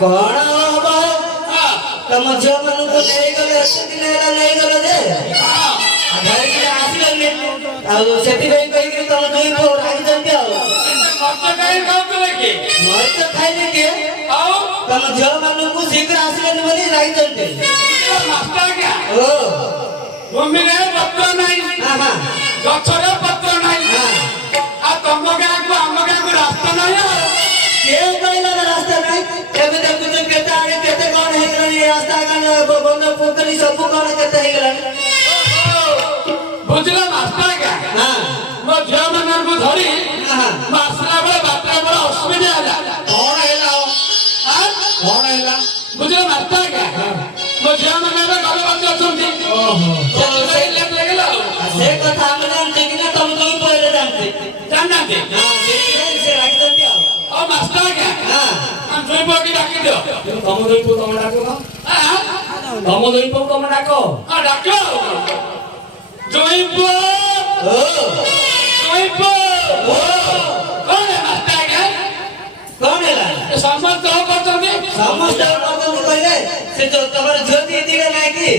कौन हबो तम झियो मन को नहीं गले अच्छे दिन एला नहीं गले जे घर के आसिले आ सेति भाई कहि के तम दुई को रागी जंती आ मत कहीं खाओ के मत खाइले के आओ तम झियो मन को शीघ्र आसिले बोली रागी जंती मास्टर क्या ओ भूमि रे पत्र नहीं हां हां गछरे पत्र नहीं हां आ तम गां को हम गां को रास्ता नहीं के कहला रास्ता नहीं एबे देखु तो केते आगे केते कोन हे गनी रास्ता का बंद पोखरी सब कोन केते हे गनी बुझला मास्टर क्या हां मो झियो मन को धरी हां मासला बे बात्रा बड़ा असुविधा आला कौन हेला हां कौन हेला बुझला मास्टर क्या मो झियो मन रे घर बंद अछंती ओहो तो सही लेट लगला से कथा हम जानते कि ना तुम कोई पहले जानते जानते हां से रागी जंती आ ओ मास्टर क्या हां हम जोई पोकी डाकी दियो तम दोई को तम डाको ना हां तम दोई को तम डाको हां डाको जोई पो ओ जोई पो ओ कौन है मास्टर क्या कौन हेला समझ तो करछोनी समस्त को कहले से जो तमर ज्योति दिले नाही की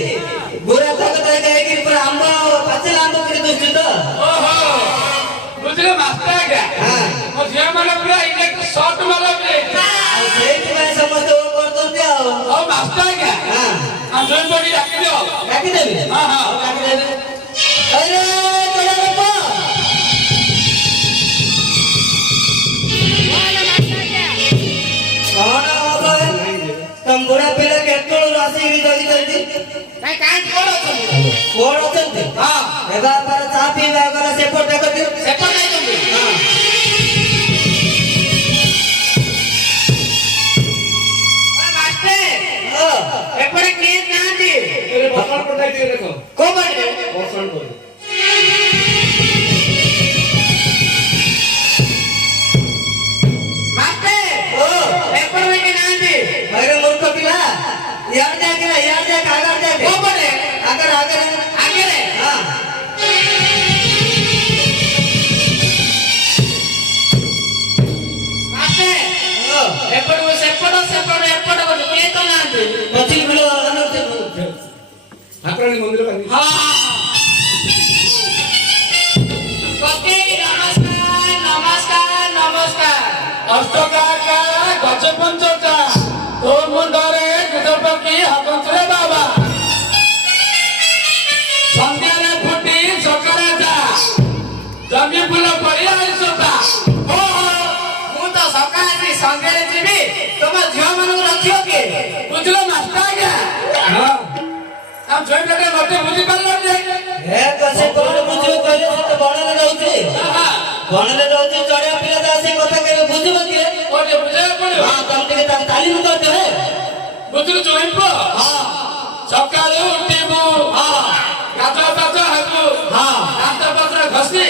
गोरा भगत है कि पर आंबा पाचल आंबा के दोस्त तो ओहो बुझले मास्टर क्या हां मो झियो मन पूरा इलेक्ट्रिक शॉट मारो रे सेठ में समस्त वो कर दो क्या ओ मास्टर क्या हां हम जोई पोकी डाकी दियो काटी देबे हां हां काटी देबे अरे तोड़ा बापा कौन बाबा तुम बुढ़ा पिला केतो राशि भी जल्दी जल्दी काय काय कोण अछंती हां एबा पर चा पीवा गला से फोटो कति सेपट नाही तुमची हां ओ मास्टर ओ एपरे के नांदी तेरे भगवान पटाई दे देखो को बने भगवान बोल मास्टर ओ एपरे के नांदी अरे मूर्ख पिला यार जाके आगर जाके को बने आगर आगर आगे रे हां मास्टर ओ एपरे सेपट को के तो नांदी मछली मिलो अनोते ठाकरानी मंदिर का हां कते नमस्कार अष्टकाका गजपंचका तो मुंडरे गुजपकी हकंसरे बाबा संध्यारे फुटी सकाळे जा जमी फुल पड़ी आइसता ओहो मु तो सकाळे संध्यारे जीवी तुम झियो मन रखियो के बुझलो मास्टर के हां हम जोई बेटे मते बुझी पालो जे हे कसे कोन बुझो कहले से बनले रहउची हां बनले रहउची चढ़िया पिला दासी कथा के बुझबो के ओटे बुझे पड़ो हां तुम टिके तालीम करते है बुझलो जोई पो हां सकाळे उठिबो हां गाजा बाजा हेबो हां दांत पत्र घसी